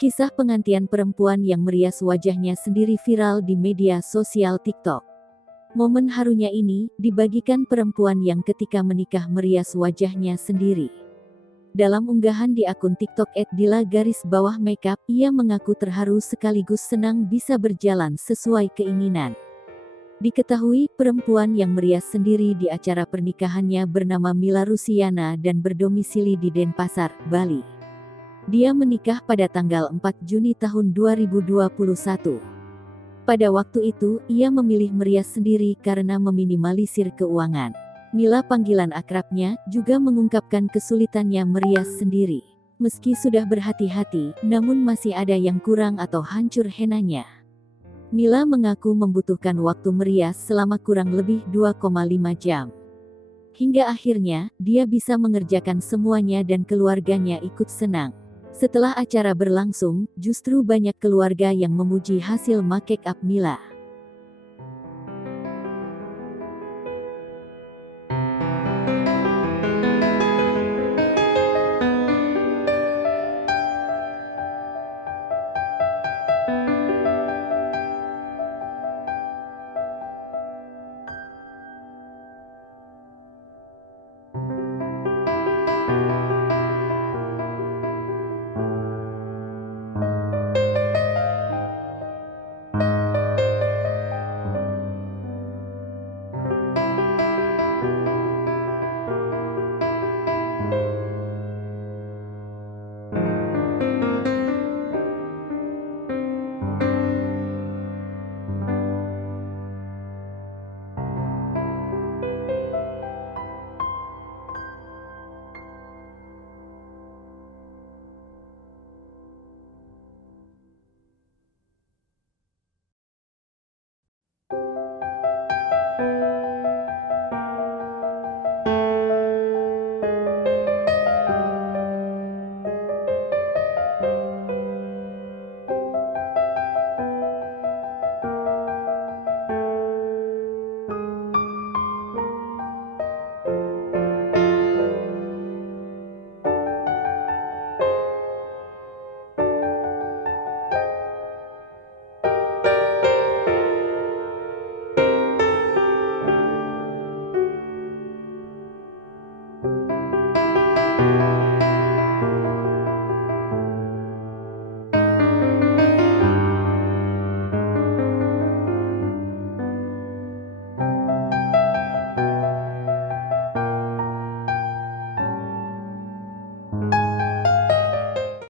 Kisah pengantian perempuan yang merias wajahnya sendiri viral di media sosial TikTok. Momen harunya ini dibagikan perempuan yang ketika menikah merias wajahnya sendiri. Dalam unggahan di akun TikTok @dila_makeup, ia mengaku terharu sekaligus senang bisa berjalan sesuai keinginan. Diketahui perempuan yang merias sendiri di acara pernikahannya bernama Mila Rusiana dan berdomisili di Denpasar, Bali. Dia menikah pada tanggal 4 Juni tahun 2021. Pada waktu itu, ia memilih merias sendiri karena meminimalisir keuangan. Mila, panggilan akrabnya, juga mengungkapkan kesulitannya merias sendiri. Meski sudah berhati-hati, namun masih ada yang kurang atau hancur henanya. Mila mengaku membutuhkan waktu merias selama kurang lebih 2,5 jam. Hingga akhirnya, dia bisa mengerjakan semuanya dan keluarganya ikut senang. Setelah acara berlangsung, justru banyak keluarga yang memuji hasil make up Mila.